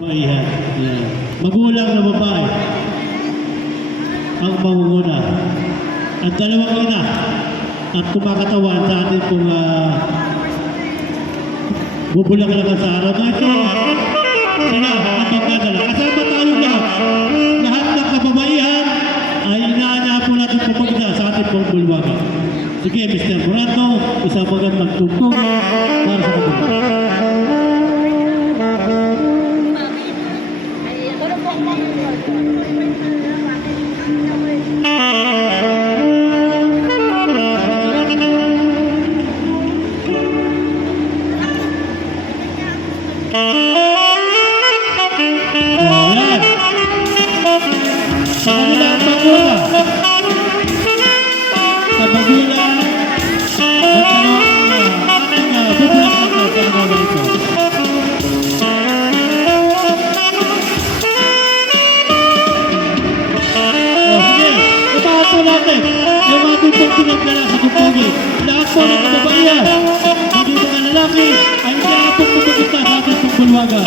Ayan. Ayan. Magulang na babae ang mangunguna. At dalawang ina at kumakatawan sa ating pong bubulak-lakan sa araw na ito. Sila ang magdadala. Kasama tayo lahat ng kababaihan ay inaanya po natin pumagda sa ating pong bulwagan. Sige, Mr. Morando, isang magandang tugtog para sa kababaihan. Sa kanilang magulang, sa magulang, ating bubulak-lakan sa mga ito. Sige, ibahan po natin yung ating pong pinagdala sa tugtugin. Lahat po ng kababaihan, hindi mga lalaki, ay hindi po pumunta sa ating pong bulwagan.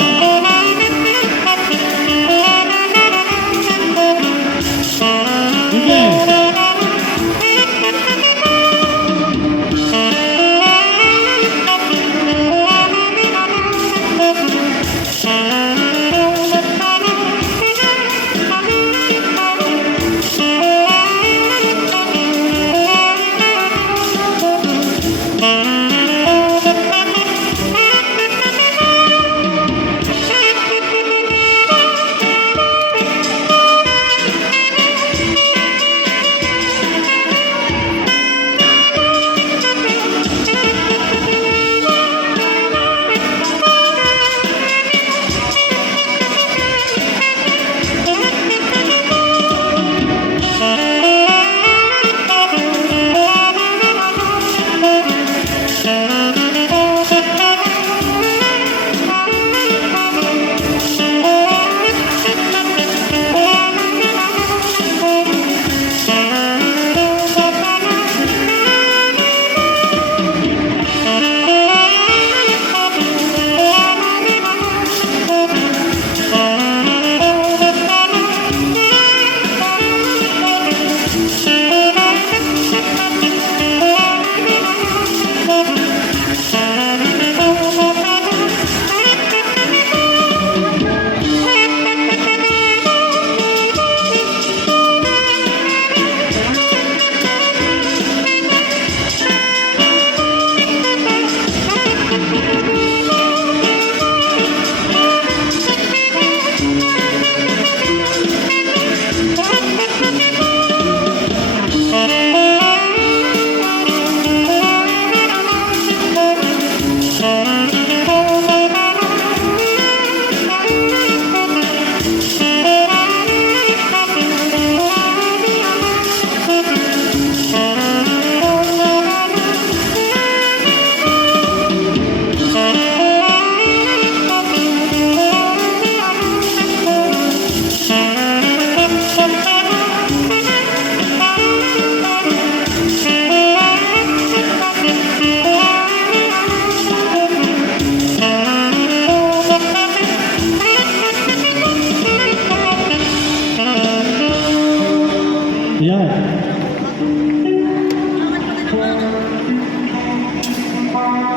Yan.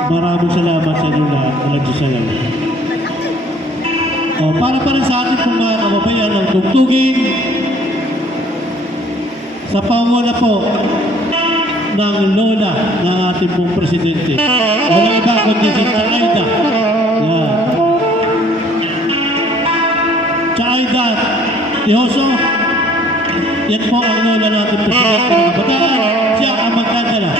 Maraming salamat sa inyo lahat na nagsasayaw. Para pa rin sa ating pong mga kababayan ng tugtugin sa panguna po ng lola ng ating pong presidente. Walang iba kundi si Chaida. Yan. Chaida Tihoso. Yan po ang lola natin po sa mga kabataan. Siya ang magdadala.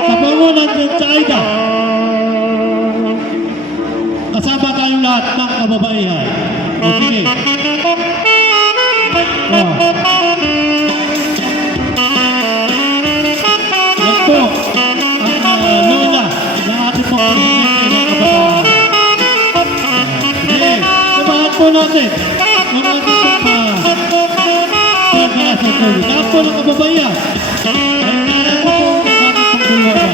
Sa pangunan ng Chaida, kasama tayong lahat ng kababaihan. Sige. Yan po ang lola na ating po presidente ng kabataan. Sige. Sabahan po natin ang ating lahat po ng kababaihan. Ay kaya po ang ating pagtulungan.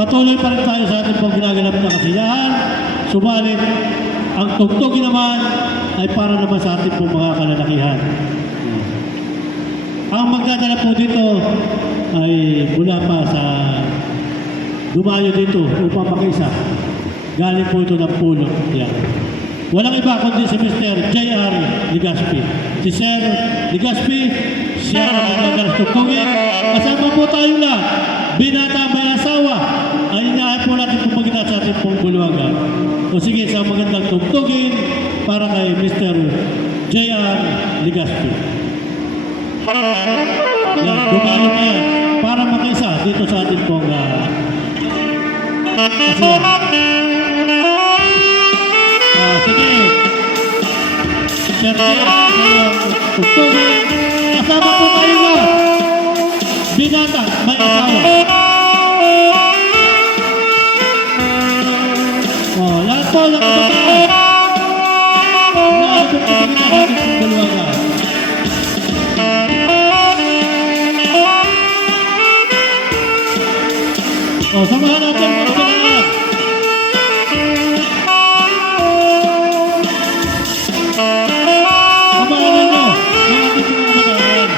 patuloy pa rin tayo sa ating pong ginaganap na kasiyahan. Subalit, ang tugtugin naman ay para naman sa ating pong mga kalalakihan. Ang magdadala po dito ay mula pa sa dumayo dito upang makiisa. Galing po ito ng pulot. Yan. Walang iba kundi si Mr. J.R. Legaspi. Si Sir Legaspi, siya ang magdadala tugtugin. Kasama po tayo lahat. Binata may asawa ay inaayon po natin pumagita sa ating pong bulwagan. O sige, sa magandang tugtugin para kay Mr. J.R. Legaspi. Yan, dumayo na yan para makaisa dito sa ating pong sige. Sir J.R. tugtugin. Kasama po tayo lahat. Binata may asawa. Lahat po ng kabataan. Lahat po ng kabataan ng bulwagan. Samahan natin mga kabataan. Samahan ninyo mga ating mga kabataan.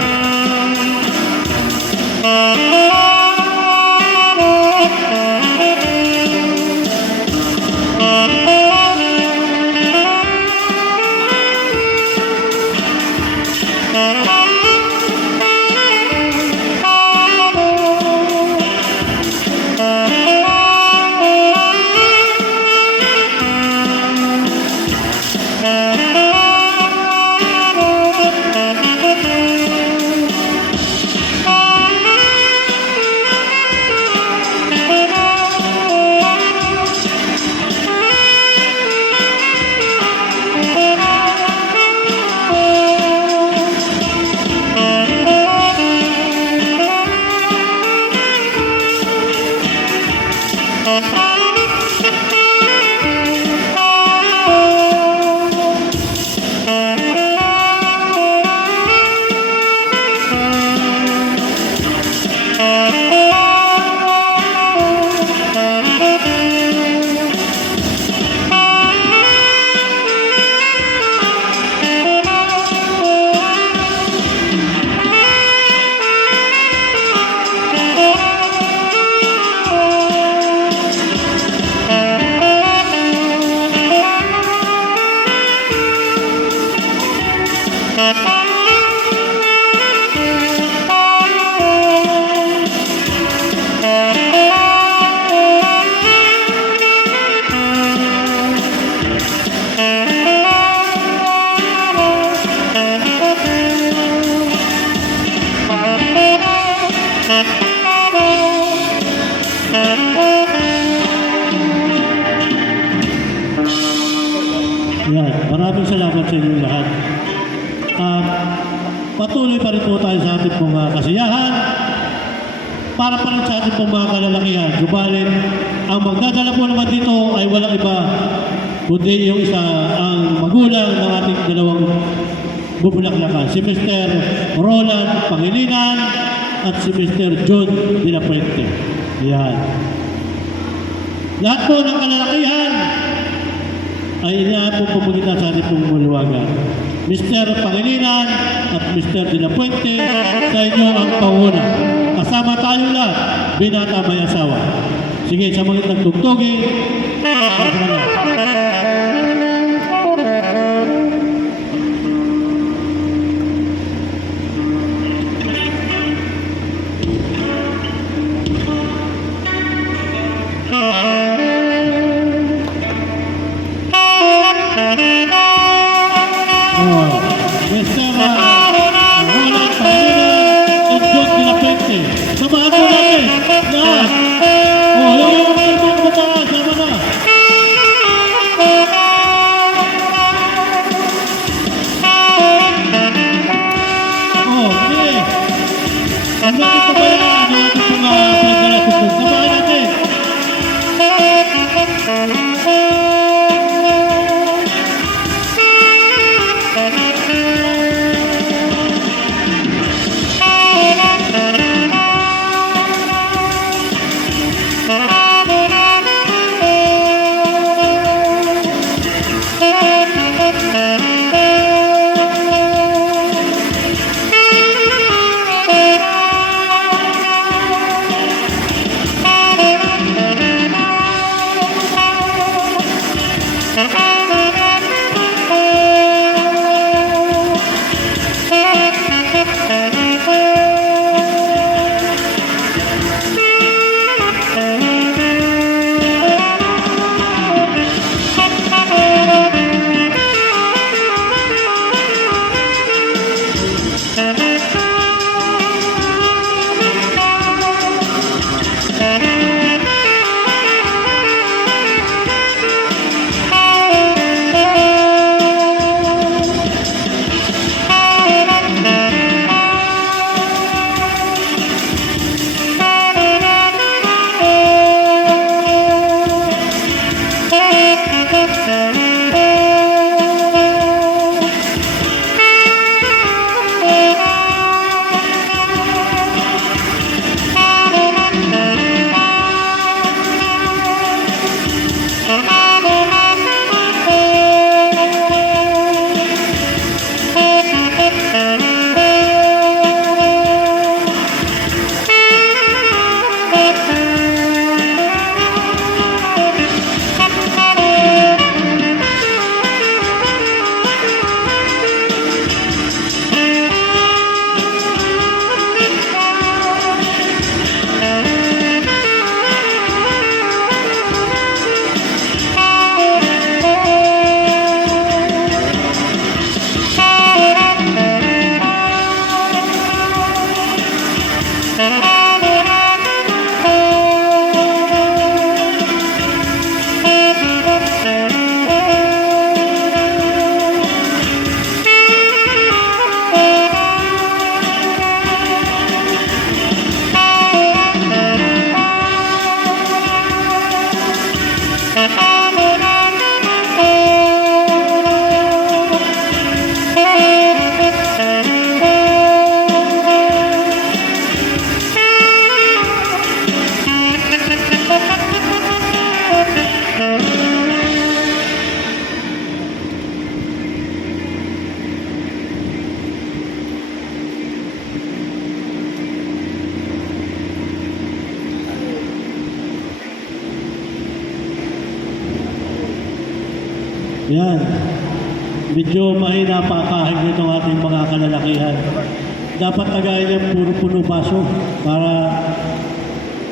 Yan, maraming salamat sa inyo lahat. Patuloy pa rin po tayo sa ating pong kasiyahan. Para pa rin sa ating pong mga kalalakihan. Subalit, ang magdadala po naman dito ay walang iba kundi yung isa ang magulang ng ating dalawang bubulaklakan. Si Mr. Roland Pangilinan at si Mr. John de la Puente. Yan. Lahat po ng kalalakihan ay inaapong pumagita sa ating pong bulwagan. Mr. Pangilinan at Mr. de la Puente, sa inyo ang panguna. Kasama tayo lahat, binata may asawa. Sige, sa mga nagtugtugin, Mr. Roland Pangilinan at John de la Puente. Samahan po natin lahat. Yung mga kabataan, sama na. Sige. Ang natin kabayan, ang ating mga pinagdala. Samahan natin. Yan. Medyo mahina pa kahit itong ating mga kalalakihan. Dapat tagayin ng puro puno baso para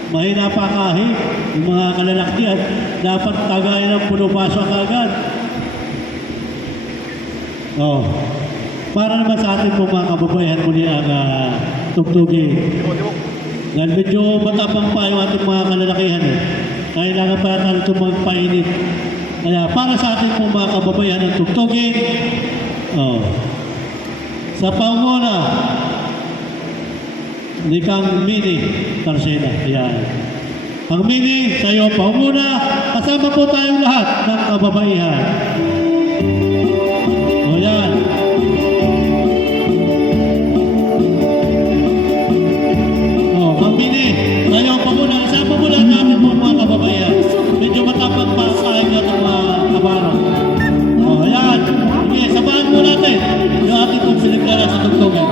mahina pa kahit yung mga kalalakihan. Dapat tagayin ng puno baso agad. Oh. Para naman sa ating mga kababayan muli ang tugtugin. Dahil medyo matapang pa yung ating mga kalalakihan eh. Kailangan pa natin itong magpainit. Kaya para sa ating mga kababayan ng tugtugin, oh, sa panguna, ni Kang Mini Tarsena. Ayan. Kang Mini, sa iyo panguna, kasama po tayong lahat ng kababayan. O yan. Oh, Kang Mini, sa iyo panguna, kasama po lahat natin po mga kababayan. Medyo matapang pa sa akin ng mga kabarang. O yan. Sige, sabahan po natin yung ating pong siliglara sa tugtugin.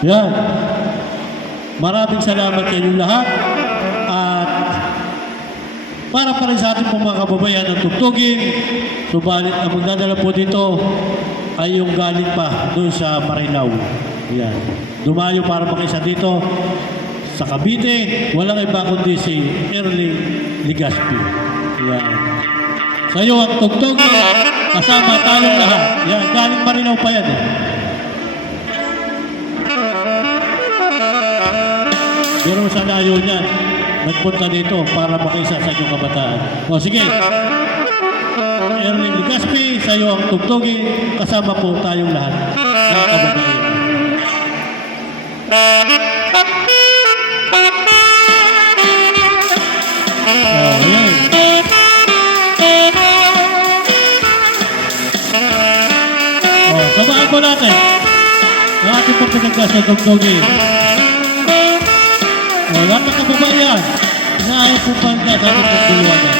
Yan. Maraming salamat sa inyong lahat. At para pa rin sa ating pong mga kababayan ng tugtugin, subalit ang magdadala po dito ay yung galing pa doon sa Marilao. Yan. Dumayo para makisa dito sa Cavite. Walang iba kundi si Erling Ligaspi. Yan. Sa iyo ang tugtugin, kasama tayong lahat. Yan. Galing Marilao pa yan eh. Pero sa layo niyan, nagpunta dito para makisa sa inyong kabataan. O sige, Erling Ligaspi, sa iyo ang tugtugin, kasama po tayong lahat ng kabataan. Ayan. Samahan po natin ang ating pong pinagkas na tugtugin. Lahat ng kababayan na ayaw po pangka sa ating pagduluwanan.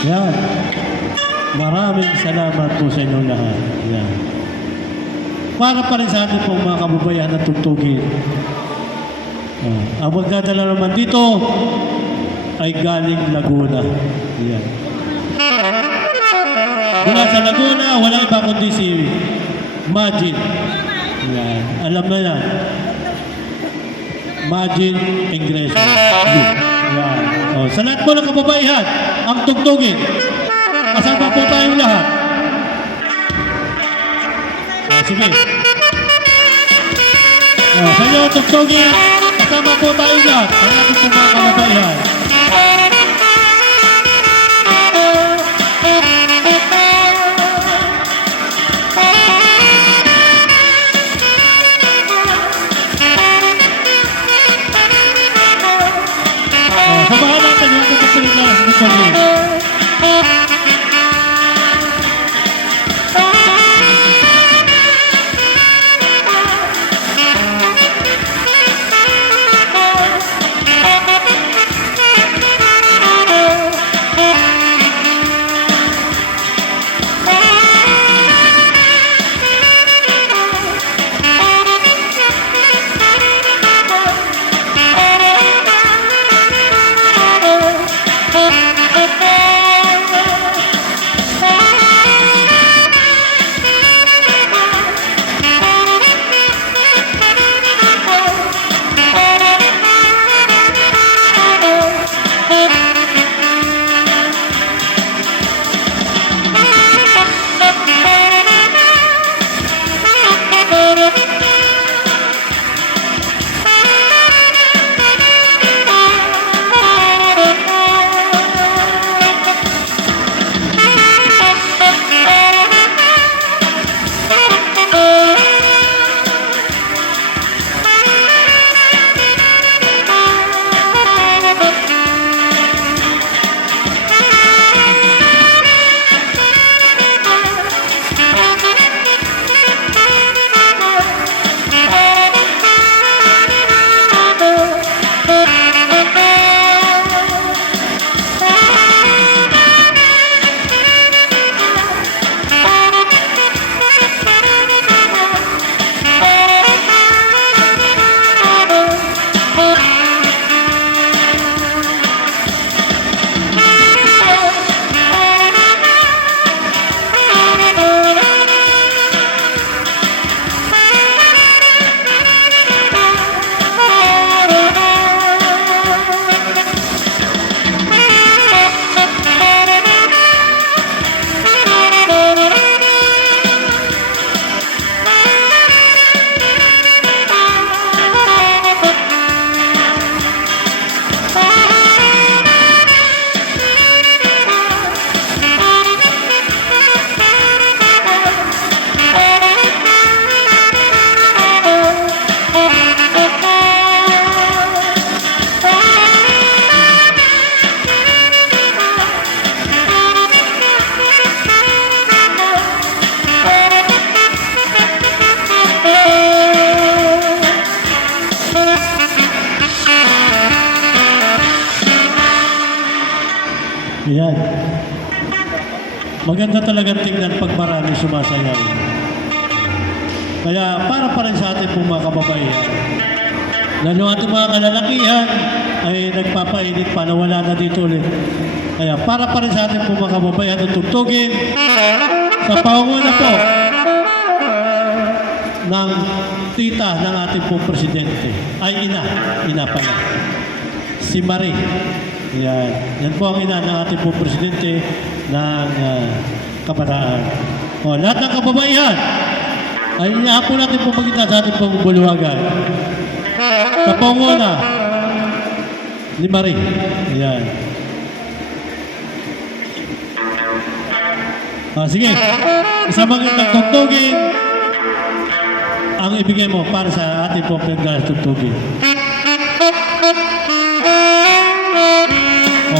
Yan. Maraming salamat po sa inyong lahat. Yan. Para pa rin sa ating pong mga kababayan na tugtugin. Ang magdadala naman dito ay galing Laguna. Yan. Mula sa Laguna, wala iba kundi si Majin. Yan. Alam na yan. Majin Ingreso. Yan. O, sa lahat po ng kababayan, ang tugtugin. Kasama po tayong lahat. O, sige. O, sa inyo ang tugtugin, kasama po tayong lahat. Ang ating po mga kababayan. Samahan natin yung tugtugin na sa tugtugin. Yan. Maganda talaga tingnan pag marami sumasayaw. Kaya para pa rin sa ating pong mga kababaihan. Lalo ating mga kalalakihan ay nagpapainit pa na wala na dito ulit. Kaya para pa rin sa ating pong mga kababaihan at tugtugin sa pangunguna po ng tita ng ating pong presidente. Ay ina pala. Si Marie. Yan. Yan po ang ina ng ating pong presidente ng kabataan. O, lahat ng kababaihan ay inihapon natin po magkita sa ating pong bulwagan. Sa pangunguna ni Marie. Yan. Sige. Isang magandang tugtugin ang ibigay mo para sa ating pong tugtugin.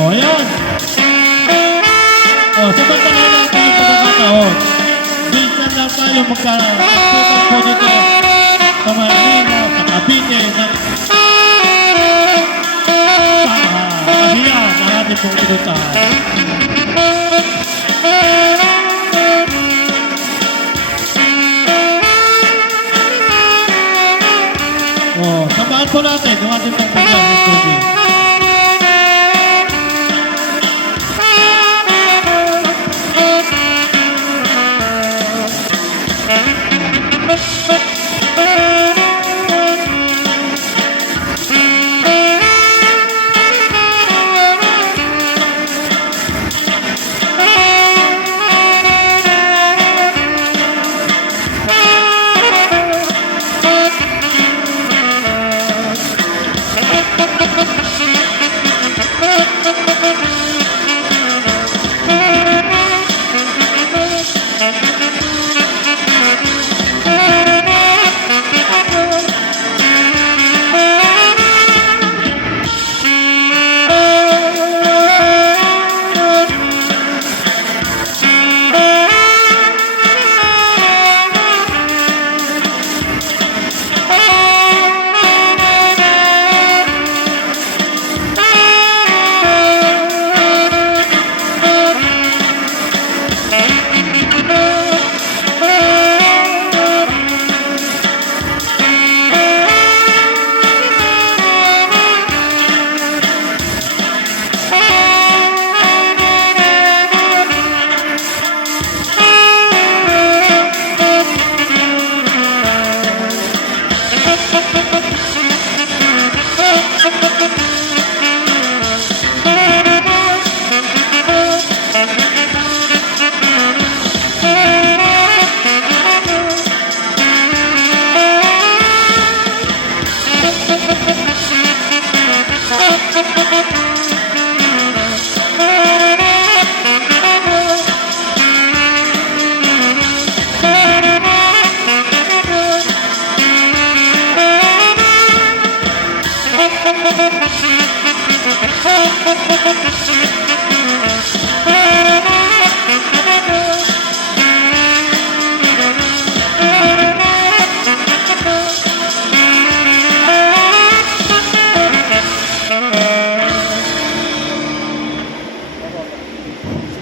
Ayan. Samantalang natin yung pagkakataon. Minsan lang tayo magkakatukan po dito sa Manila, sa Cavite, Kahiyan ang ating pong pinuntahan. Samahan po natin yung ating pong pinuntahan.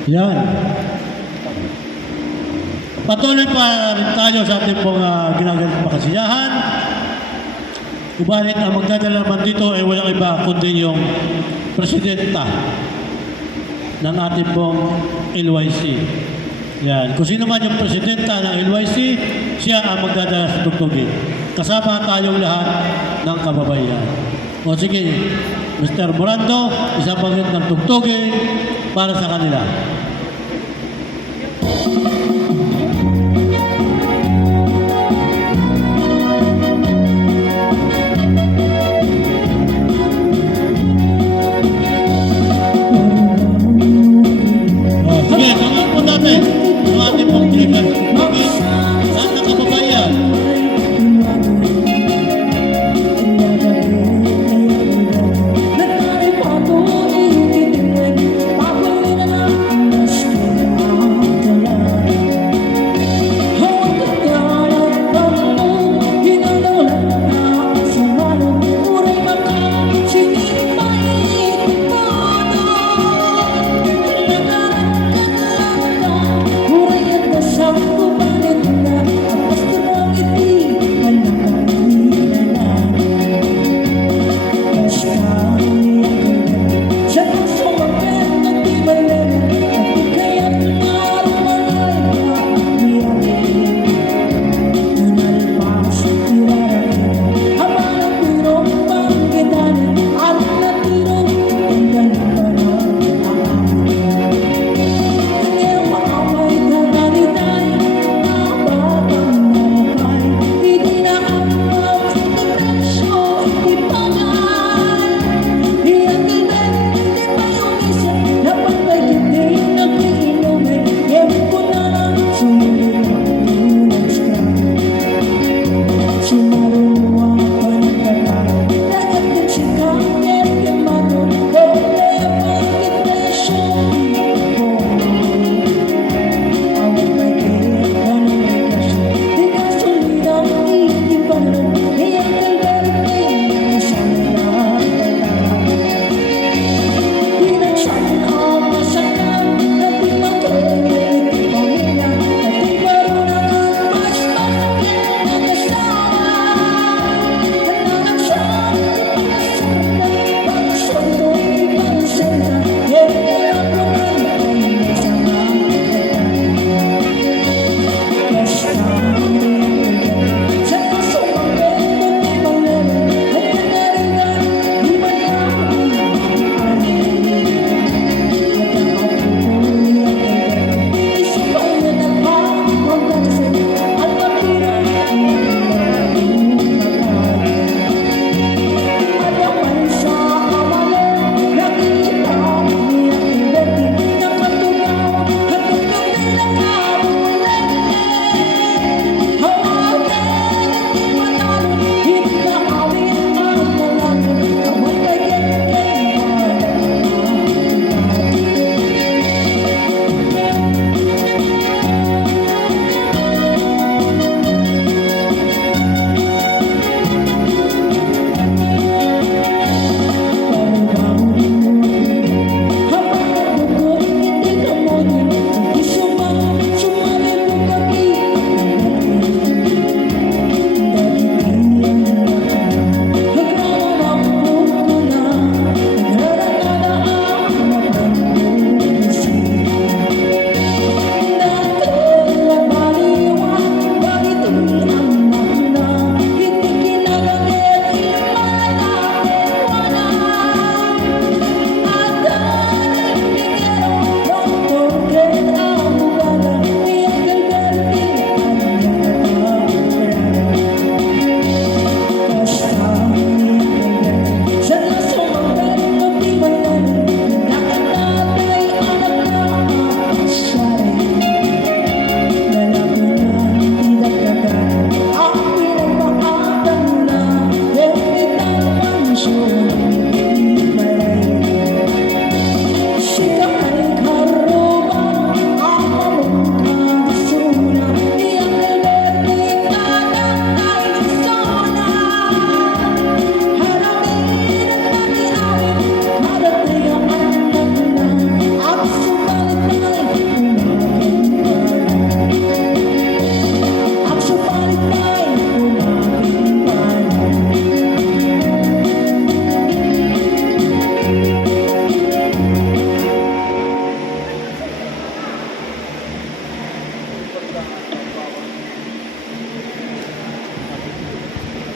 Yan. Patuloy pa rin tayo sa ating pong ginagalang pakasiyahan. Ubalit ang magdadala naman dito ay walang iba kundi yung presidenta ng ating pong LYC. Yan. Kung sino man yung presidenta ng LYC, siya ang magdadala sa tugtugin. Kasama tayong lahat ng kababaihan. O sige, Mr. Morando, isang magandang tugtugin para sa kanila. Sige, samahan po natin ang ating pong tugtugin sa ating kababayan. Nagtaray pa ako, iintindihin. Pakuloy na lang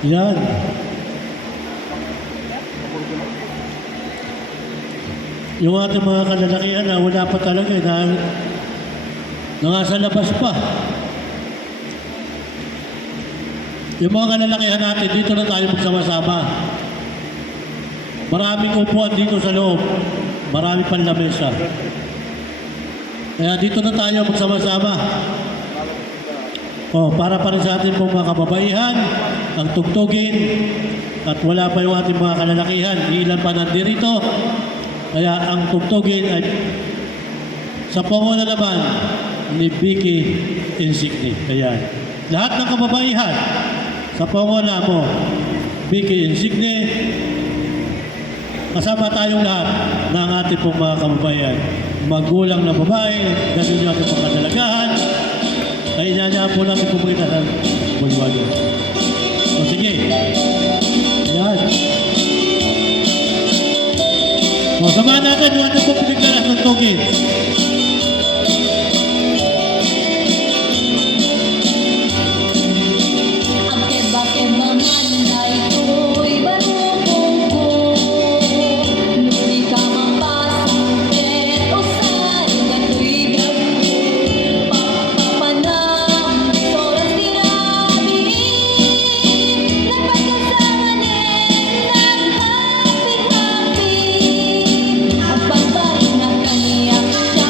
Yan. Yung ating mga kalalakihan na wala pa talaga dahil nasa labas pa. Yung mga kalalakihan natin, dito na tayo magsama-sama. Maraming upuan dito sa loob. Marami pang lamesa. Kaya dito na tayo magsama-sama. Para pa rin sa ating pong mga kababaihan, ang tugtugin, at wala pa yung ating mga kalalakihan. Ilan pa nandirito. Kaya ang tugtugin ay sa pangunan naman ni Vicky Insigne. Kaya lahat ng kababaihan sa pangunan mo, Vicky Insigne, kasama tayong lahat ng ating pong mga kababaihan. Magulang na babae, ganun yung ating mga kadalagahan, ay inanyaan po natin pumunta sa Bulwago. O sige. Ayan. O samahan natin yung ating pong pinaglalas ng tugin. Ang pagbaling na kaniyak siya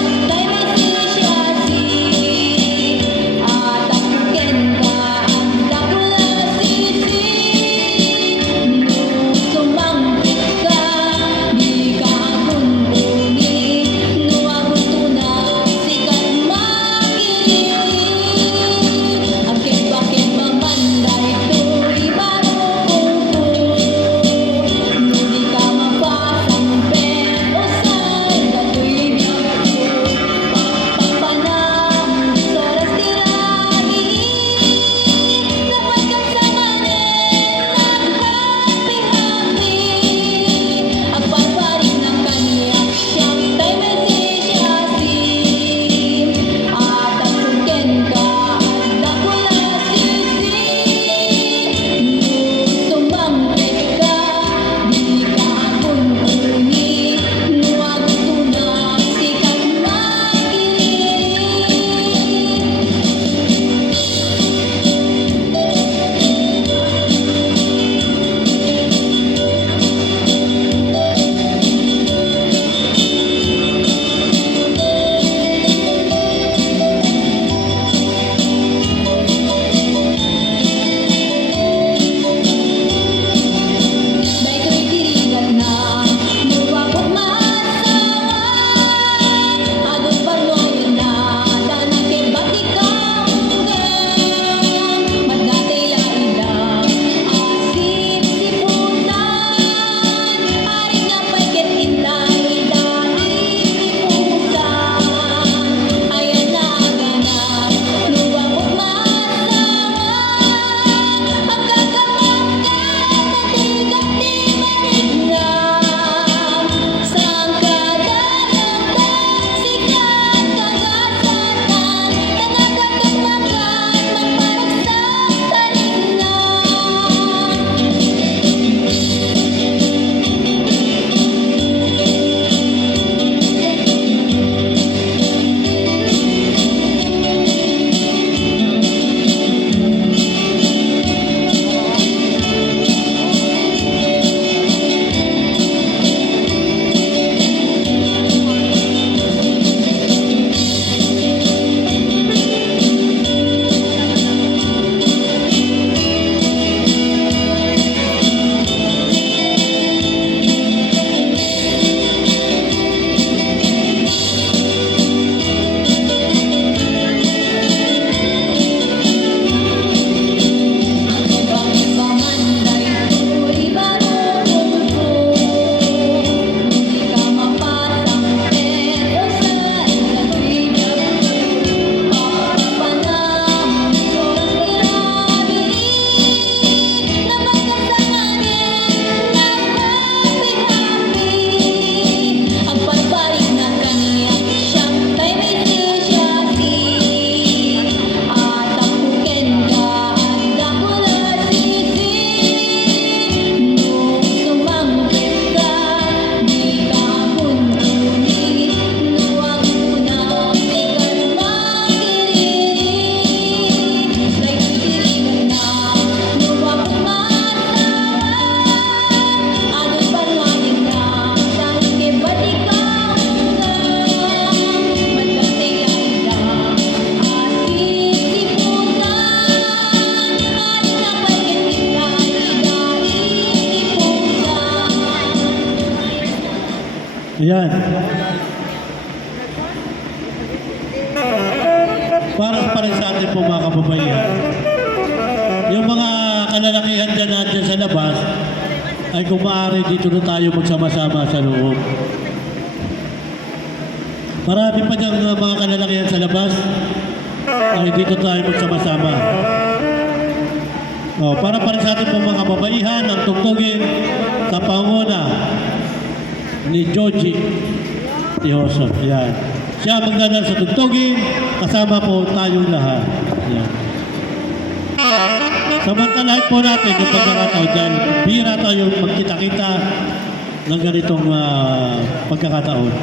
Ayan. Para pa rin sa ating po mga kababaihan. Yung mga kalalakihan dyan natin sa labas, ay kung maaari dito na tayo magsama-sama sa loob. Marami pa dyan mga kalalakihan sa labas, ay dito tayo magsama-sama. Para pa rin sa ating po mga kababaihan, ang tugtugin sa panguna ni Joji Tihoso. Yan. Siya magdadal sa tugtugin, kasama po tayong lahat. Yan. Samantalahin po natin yung pagkakataon dyan. Bira tayo magkita-kita ng ganitong pagkakataon.